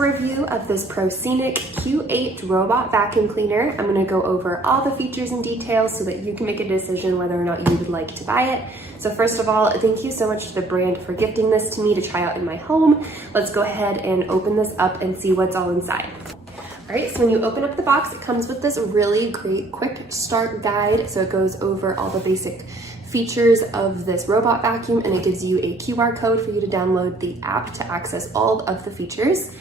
review of this Proscenic Q8 robot vacuum cleaner. I'm gonna go over all the features and details so that you can make a decision whether or not you would like to buy it. So first of all, thank you so much to the brand for gifting this to me to try out in my home. Let's go ahead and open this up and see what's all inside. All right, so when you open up the box, it comes with this really great quick start guide. So it goes over all the basic features of this robot vacuum, and it gives you a QR code for you to download the app to access all of the features.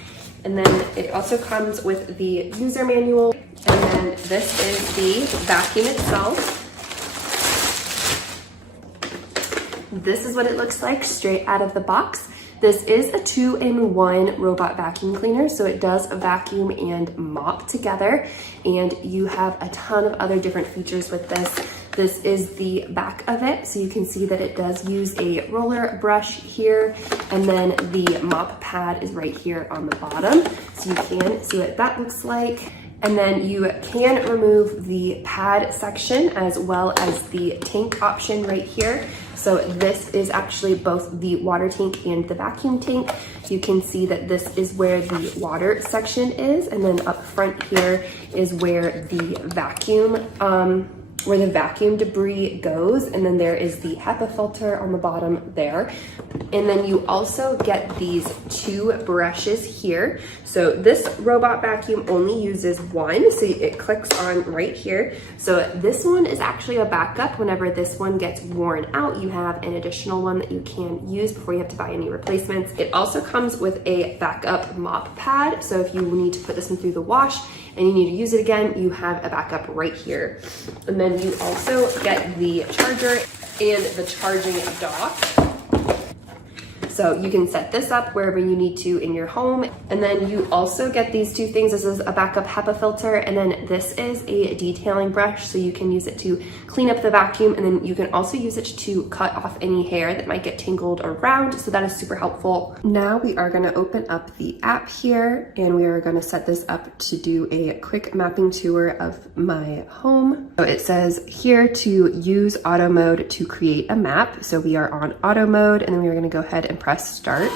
And then it also comes with the user manual, and then this is the vacuum itself. This is what it looks like straight out of the box. This is a 2-in-1 robot vacuum cleaner, so it does vacuum and mop together, and you have a ton of other different features with this. This is the back of it, so you can see that it does use a roller brush here, and then the mop pad is right here on the bottom, so you can see what that looks like. And then you can remove the pad section as well as the tank option right here. So this is actually both the water tank and the vacuum tank. You can see that this is where the water section is, and then up front here is where the vacuum debris goes, and then there is the HEPA filter on the bottom there. And then you also get these 2 brushes here. So this robot vacuum only uses one, so it clicks on right here. So this one is actually a backup. Whenever this one gets worn out, you have an additional one that you can use before you have to buy any replacements. It also comes with a backup mop pad, so if you need to put this one through the wash and you need to use it again, you have a backup right here. And then you also get the charger and the charging dock. So you can set this up wherever you need to in your home. And then you also get these 2 things. This is a backup HEPA filter, and then this is a detailing brush, so you can use it to clean up the vacuum, and then you can also use it to cut off any hair that might get tangled around, so that is super helpful. Now we are gonna open up the app here, and we are gonna set this up to do a quick mapping tour of my home. So it says here to use auto mode to create a map. So we are on auto mode, and then we are gonna go ahead and press start.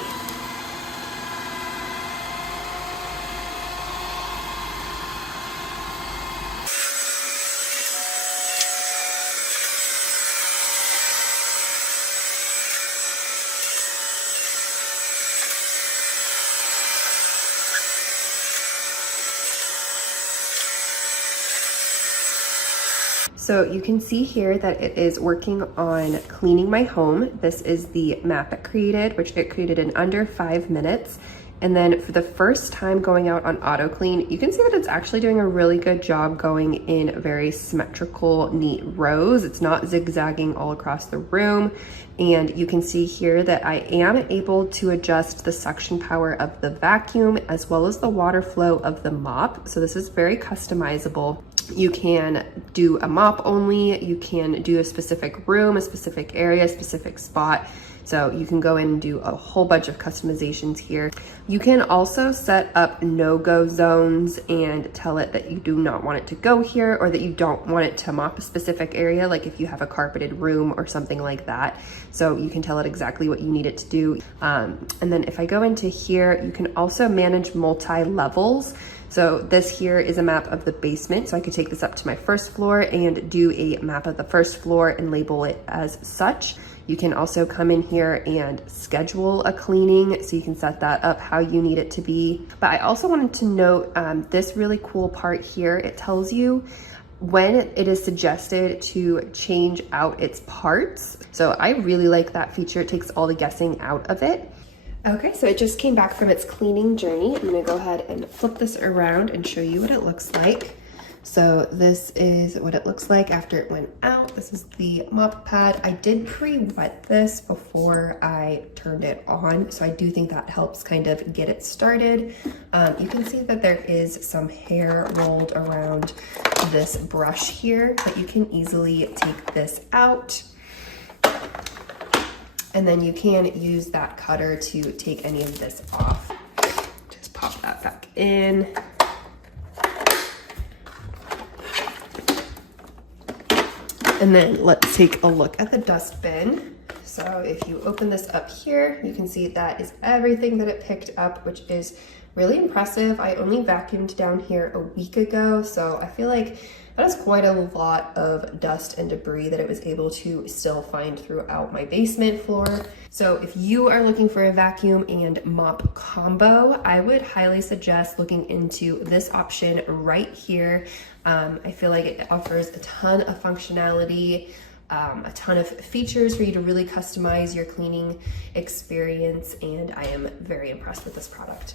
So you can see here that it is working on cleaning my home. This is the map it created, which it created in under 5 minutes. And then for the first time going out on auto clean, you can see that it's actually doing a really good job going in very symmetrical, neat rows. It's not zigzagging all across the room. And you can see here that I am able to adjust the suction power of the vacuum as well as the water flow of the mop. So this is very customizable. You can do a mop only, you can do a specific room, a specific area, a specific spot. So you can go in and do a whole bunch of customizations here. You can also set up no-go zones and tell it that you do not want it to go here, or that you don't want it to mop a specific area, like if you have a carpeted room or something like that. So you can tell it exactly what you need it to do. And then if I go into here, you can also manage multi-levels. So this here is a map of the basement. So I could take this up to my first floor and do a map of the first floor and label it as such. You can also come in here and schedule a cleaning, so you can set that up how you need it to be. But I also wanted to note this really cool part here. It tells you when it is suggested to change out its parts. So I really like that feature. It takes all the guessing out of it. Okay, so it just came back from its cleaning journey. I'm gonna go ahead and flip this around and show you what it looks like. So this is what it looks like after it went out. This is the mop pad. I did pre-wet this before I turned it on, so I do think that helps kind of get it started. You can see that there is some hair rolled around this brush here, but you can easily take this out. And then you can use that cutter to take any of this off. Just pop that back in. And then let's take a look at the dustbin. So if you open this up here, you can see that is everything that it picked up, which is really impressive. I only vacuumed down here a week ago, so I feel like that is quite a lot of dust and debris that it was able to still find throughout my basement floor. So if you are looking for a vacuum and mop combo, I would highly suggest looking into this option right here. I feel like it offers a ton of functionality, a ton of features for you to really customize your cleaning experience, and I am very impressed with this product.